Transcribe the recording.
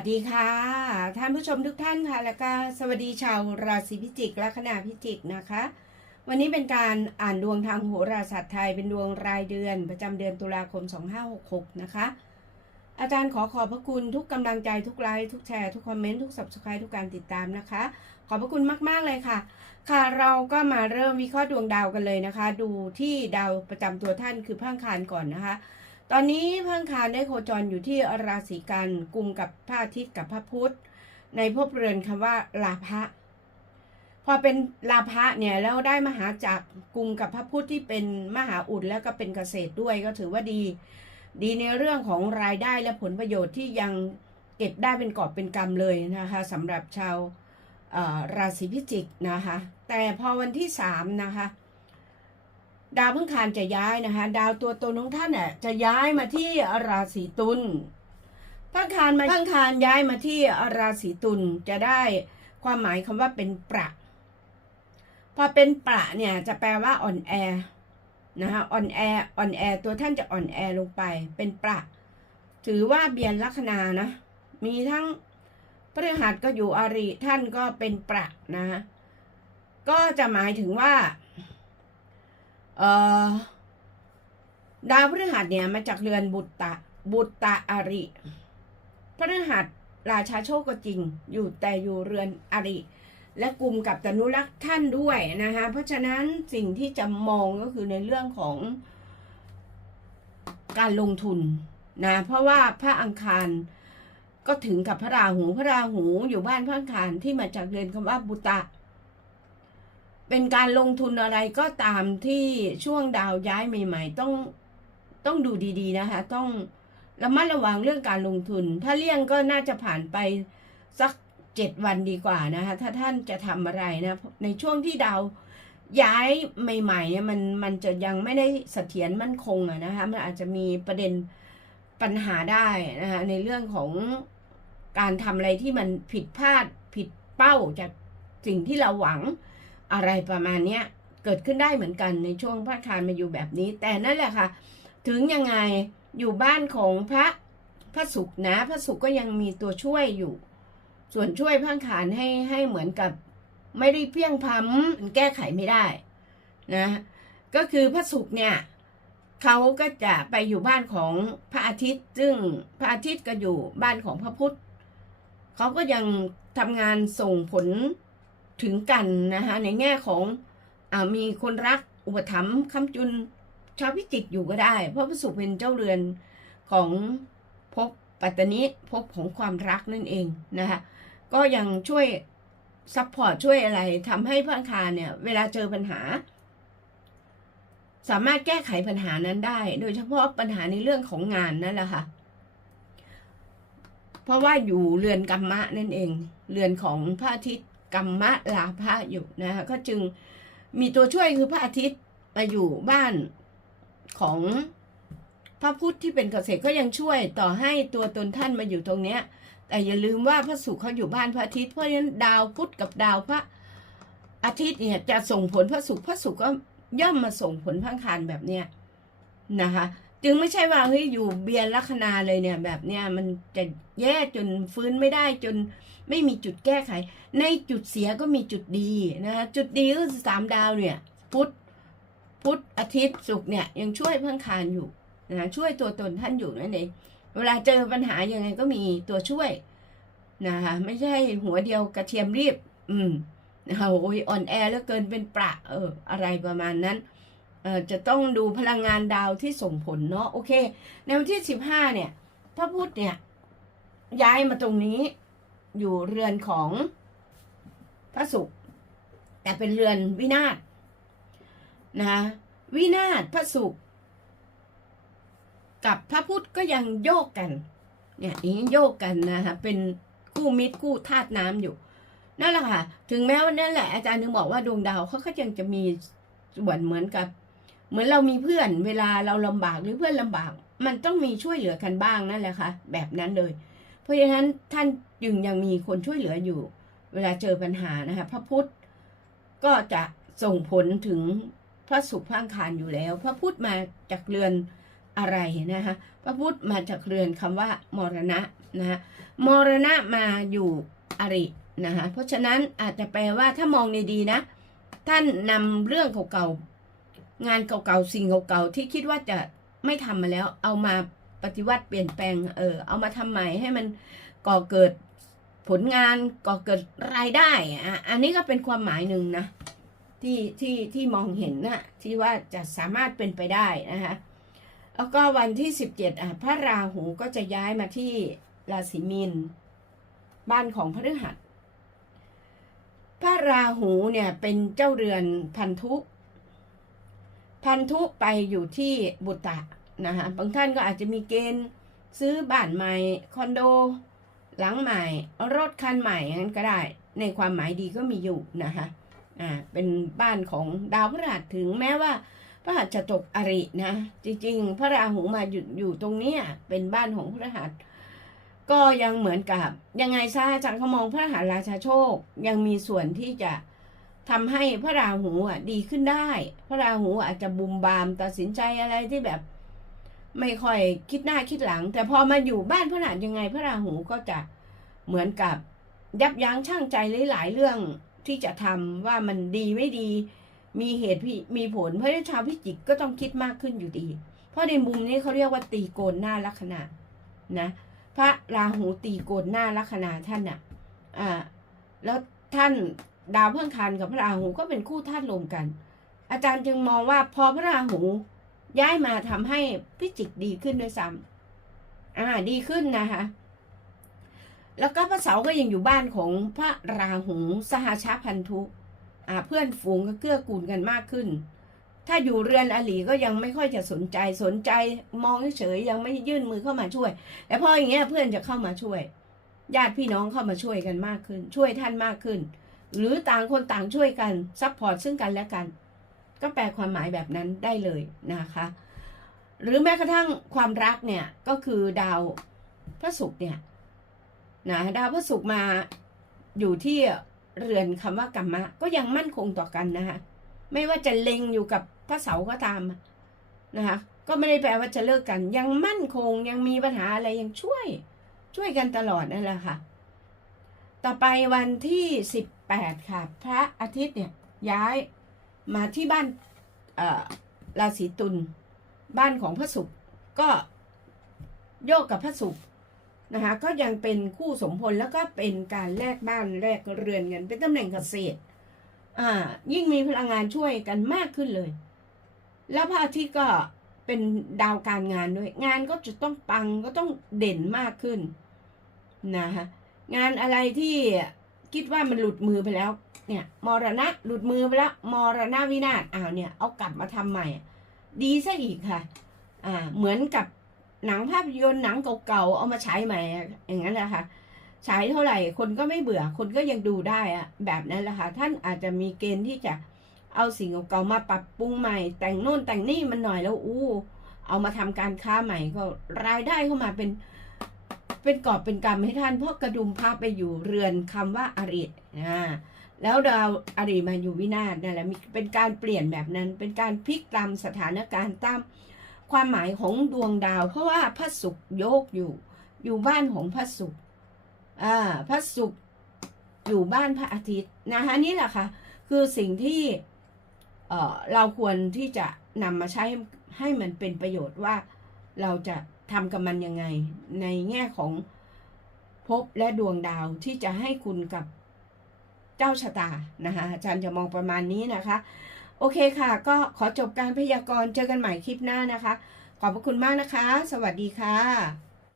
สดีค่ะ ท่านผู้ชมทุกท่านค่ะ แล้วก็สวัสดีชาวราศีพิจิกและคณะพิจิกนะคะ วันนี้เป็นการอ่านดวงทางโหราศาสตร์ไทยเป็นดวงรายเดือน ประจำเดือนตุลาคม 2566 นะคะ อาจารย์ขอขอบพระคุณทุกกำลังใจทุกไลค์ทุกแชร์ทุกคอมเมนต์ทุก subscribe ทุกการติดตามนะคะ ขอบพระคุณมากๆเลยค่ะ ค่ะเราก็มาเริ่มวิเคราะห์ดวงดาวกันเลยนะคะ ดูที่ดาวประจำตัวท่านคือพังคารก่อนนะคะ ตอนนี้พังคารได้โคจรอยู่ที่ราศีกันกุมกับพระอาทิตย์กับพระพุธในภพเรือนคำว่าลาภะพอเป็นลาภะเนี่ยแล้วได้มหาจักรกุมกับพระพุธที่เป็นมหาอุดแล้วก็เป็นเกษตรด้วยก็ถือว่าดี ดีในเรื่องของรายได้และผลประโยชน์ที่ยังเก็บได้เป็นกอบเป็นกำเลยนะคะสำหรับชาวราศีพิจิกนะคะ แต่พอวันที่สามนะคะ ดาวพฤหัสจะย้ายนะคะ ดาวตัวตนของท่านน่ะจะย้ายมาที่ราศีตุลพฤหัสมาพฤหัสย้ายมาที่ราศีตุลจะได้ความหมายคำว่าเป็นประพอเป็นประเนี่ยจะแปลว่าอ่อนแอนะคะอ่อนแออ่อนแอตัวท่านจะอ่อนแอลงไป เป็นประ ถือว่าเบียนลัคนานะ มีทั้งพฤหัสก็อยู่อาริท่านก็เป็นประนะ ก็จะหมายถึงว่า เอ่อดาวพฤหัสเนี่ยมาจากเรือนบุตตะบุตตะอาริพฤหัสราชาโชคก็จริง อยู่แต่อยู่เรือนอาริ และกลุ่มกับตนุรักษ์ท่านด้วยนะคะเพราะฉะนั้นสิ่งที่จะมองก็คือในเรื่องของการลงทุนนะเพราะว่าพระอังคารก็ถึงกับพระราหูพระราหูอยู่บ้านพระอังคารที่มาจากเรือนคำว่าบุตตะ เป็นการลงทุนอะไรก็ตามที่ช่วงดาวย้ายใหม่ๆ ต้องต้องดูดีๆนะคะ ต้องระมัดระวังเรื่องการลงทุน ถ้าเลี่ยงก็น่าจะผ่านไปสักเจ็ดวันดีกว่านะคะ ถ้าท่านจะทำอะไรนะ ในช่วงที่ดาวย้ายใหม่ๆเนี่ยมันมันจะยังไม่ได้เสถียรมั่นคงอะนะคะ มันอาจจะมีประเด็นปัญหาได้นะคะในเรื่องของการทำอะไรที่มันผิดพลาดผิดเป้าจากสิ่งที่เราหวัง อะไรประมาณเนี้ยเกิดขึ้นได้เหมือนกันในช่วงพระคารมาอยู่แบบนี้ แต่นั่นแหละค่ะ ถึงยังไงอยู่บ้านของพระพระศุกร์นะ พระศุกร์ก็ยังมีตัวช่วยอยู่ ส่วนช่วยพระคารให้ให้เหมือนกับไม่ได้เพียงพำแก้ไขไม่ได้นะก็คือพระศุกร์เนี่ยเขาก็จะไปอยู่บ้านของพระอาทิตย์ ซึ่งพระอาทิตย์ก็อยู่บ้านของพระพุธเขาก็ยังทำงานส่งผล ถึงกันนะคะในแง่ของอมีคนรักอุปถัมภ์คำจุนชาวพิจิกอยู่ก็ได้ เพราะพระศุขเป็นเจ้าเรือนของภพปัตตนิภพของความรักนั่นเองนะคะก็ยังช่วยซัพพอร์ตช่วยอะไรทำให้พระอังคารเนี่ย เวลาเจอปัญหา สามารถแก้ไขปัญหานั้นได้ โดยเฉพาะปัญหาในเรื่องของงานนั่นแหละค่ะ เพราะว่าอยู่เรือนกรรมะนั่นเอง เรือนของพระอาทิตย์ กรรมะลาภะอยู่นะคะก็จึงมีตัวช่วยคือพระอาทิตย์มาอยู่บ้านของพระพุทธที่เป็นเกษตรก็ยังช่วยต่อให้ตัวตนท่านมาอยู่ตรงเนี้ย แต่อย่าลืมว่าพระศุกร์เขาอยู่บ้านพระอาทิตย์เพราะฉะนั้นดาวพุธกับดาวพระอาทิตย์เนี่ยจะส่งผลพระศุกร์พระศุกร์ก็ย่อมมาส่งผลพังคารแบบเนี้ยนะคะ จึงไม่ใช่ว่าเฮ้ยอยู่เบียนลัคนาเลยเนี่ย แบบเนี้ยมันจะแย่จนฟื้นไม่ได้จนไม่มีจุดแก้ไข ในจุดเสียก็มีจุดดีนะคะจุดดีก็คือสามดาวเนี่ย พุธพุธอาทิตย์ศุกร์เนี่ยยังช่วยเพิ่งคานอยู่นะช่วยตัวตนท่านอยู่นั่นเองเวลาเจอปัญหายังไงก็มีตัวช่วยนะคะไม่ใช่หัวเดียวกระเทียมรีบ อืมนะคะโอ้ยอ่อนแอแล้วเกินเป็นประเออ อะไรประมาณนั้น เออจะต้องดูพลังงานดาวที่ส่งผลเนาะโอเค ในวันที่สิบห้าเนี่ย พระพุธเนี่ย ย้ายมาตรงนี้ อยู่เรือนของพระศุกร์แต่เป็นเรือนวินาศนะคะวินาศพระศุกร์กับพระพุธก็ยังโยกกัน เนี่ยอย่างนี้โยกกันนะคะเป็นคู่มิตรคู่ธาตุน้ำอยู่นั่นแหละค่ะ ถึงแม้ว่านั่นแหละอาจารย์ถึงบอกว่าดวงดาวเขาก็ยังจะมีส่วนเหมือนกับ เหมือนเรามีเพื่อนเวลาเราลำบากหรือเพื่อนลำบาก มันต้องมีช่วยเหลือกันบ้างนั่นแหละค่ะ แบบนั้นเลย เพราะฉะนั้นท่านจึงยังมีคนช่วยเหลืออยู่ เวลาเจอปัญหานะคะพระพุทธก็จะส่งผลถึงพระศุกร์พระอังคารอยู่แล้ว พระพุทธมาจากเรือนอะไรนะคะพระพุทธมาจากเรือนคำว่ามรณะนะฮะมรณะมาอยู่อรินะคะเพราะฉะนั้นอาจจะแปลว่าถ้ามองในดีนะ ท่านนำเรื่องเก่าๆ งานเก่าๆสิ่งเก่าๆที่คิดว่าจะไม่ทำมาแล้ว เอามาปฏิวัติเปลี่ยนแปลงเออเอามาทำใหม่ให้มันก่อเกิดผลงานก่อเกิดรายได้อะอันนี้ก็เป็นความหมายหนึ่งนะที่ที่ที่มองเห็นนะที่ว่าจะสามารถเป็นไปได้นะคะแล้วก็วันที่สิบเจ็ดอะพระราหูก็จะย้ายมาที่ราศีมีนบ้านของพฤหัสพระราหูเนี่ยเป็นเจ้าเรือนพันธุ พันธุไปอยู่ที่บุตะนะคะบางท่านก็อาจจะมีเกณฑ์ซื้อบ้านใหม่คอนโด หลังใหม่ รถคันใหม่นั้นก็ได้ ในความหมายดีก็มีอยู่นะคะอ่าเป็นบ้านของดาวพฤหัสถึงแม้ว่าพระหัสจะตกอรินะ จริงๆ พระราหูมาอยู่อยู่ตรงนี้เป็นบ้านของพระหัสก็ยังเหมือนกับ ยังไงซะอาจารย์เขามองพระหัสราชาโชค ยังมีส่วนที่จะ ทำให้พระราหูอะ ดีขึ้นได้ พระราหูอาจจะบุมบามตัดสินใจอะไรที่แบบ ไม่ค่อยคิดหน้าคิดหลัง แต่พอมาอยู่บ้านพระหัสยังไง พระราหูก็จะเหมือนกับยับยั้งชั่งใจหลายๆเรื่องที่จะทำว่ามันดีไม่ดี มีเหตุพิมีผลเพราะฉะนั้นชาวพิจิกก็ต้องคิดมากขึ้นอยู่ดี เพราะในมุมนี้เขาเรียกว่าตีโกนหน้าลัคนานะ พระราหูตีโกนหน้าลัคนาท่านน่ะอ่าแล้วท่าน ดาวเพื่องคันกับพระราหูก็เป็นคู่ธาตุลมกัน อาจารย์จึงมองว่าพอพระราหูย้ายมาทำให้พิจิกดีขึ้นด้วยซ้ำอ่าดีขึ้นนะคะแล้วก็พระเสาร์ก็ยังอยู่บ้านของพระราหูสหชาพันธุอ่าเพื่อนฝูงก็เกื้อกูลกันมากขึ้น ถ้าอยู่เรือนอลีก็ยังไม่ค่อยจะสนใจสนใจมองเฉยๆยังไม่ยื่นมือเข้ามาช่วย แต่พออย่างเงี้ยเพื่อนจะเข้ามาช่วย ญาติพี่น้องเข้ามาช่วยกันมากขึ้น ช่วยท่านมากขึ้น หรือต่างคนต่างช่วยกันซัพพอร์ตซึ่งกันและกัน ก็แปลความหมายแบบนั้นได้เลยนะคะ หรือแม้กระทั่งความรักเนี่ยก็คือดาวพระศุกร์เนี่ยนะดาวพระศุกร์มาอยู่ที่เรือนคำว่ากรรมะ ก็ยังมั่นคงต่อกันนะคะไม่ว่าจะเล็งอยู่กับพระเสาก็ตามนะคะก็ไม่ได้แปลว่าจะเลิกกัน ยังมั่นคงยังมีปัญหาอะไรยังช่วย ช่วยกันตลอดนั่นแหละค่ะ ต่อไปวันที่สิบแปดค่ะ พระอาทิตย์เนี่ยย้ายมาที่บ้านราศีตุลบ้านของพระศุกร์ก็โยกกับพระศุกร์นะคะก็ยังเป็นคู่สมพลแล้วก็เป็นการแลกบ้านแลกเรือนกันเป็นตำแหน่งเกษตรอ่ายิ่งมีพลังงานช่วยกันมากขึ้นเลย แล้วพระอาทิตย์ก็เป็นดาวการงานด้วย งานก็จะต้องปังก็ต้องเด่นมากขึ้นนะคะ งานอะไรที่คิดว่ามันหลุดมือไปแล้ว เนี่ยมรณะหลุดมือไปแล้วมรณะวินาศอ้าวเนี่ยเอากลับมาทำใหม่ ดีซะอีกค่ะ อ่า เหมือนกับหนังภาพยนตร์หนังเก่าๆเอามาฉายใหม่ อย่างนั้นแหละค่ะฉายเท่าไหร่คนก็ไม่เบื่อคนก็ยังดูได้อะแบบนั้นแหละค่ะท่านอาจจะมีเกณฑ์ที่จะเอาสิ่งเก่าๆมาปรับปรุงใหม่ แต่งโน่นแต่งนี่มันหน่อยแล้วอู้ เอามาทำการค้าใหม่ก็รายได้เข้ามาเป็น เป็นกอบเป็นกำให้ท่านเพราะกระดุมพาไปอยู่เรือนคำว่าอริอ่าแล้วดาวอริมาอยู่วินาศนั่นแหละมีเป็นการเปลี่ยนแบบนั้น เป็นการพลิกตามสถานการณ์ตามความหมายของดวงดาว เพราะว่าพระศุกร์โยกอยู่ อยู่บ้านของพระศุกร์อ่าพระศุกร์อยู่บ้านพระอาทิตย์นะคะนี่แหละค่ะ คือสิ่งที่เออเราควรที่จะนำมาใช้ให้มันเป็นประโยชน์ว่า เราจะทำกับมันยังไง ในแง่ของภพและดวงดาวที่จะให้คุณกับเจ้าชะตานะคะอาจารย์จะมองประมาณนี้นะคะ โอเคค่ะ ก็ขอจบการพยากรณ์เจอกันใหม่คลิปหน้านะคะ ขอบพระคุณมากนะคะ สวัสดีค่ะ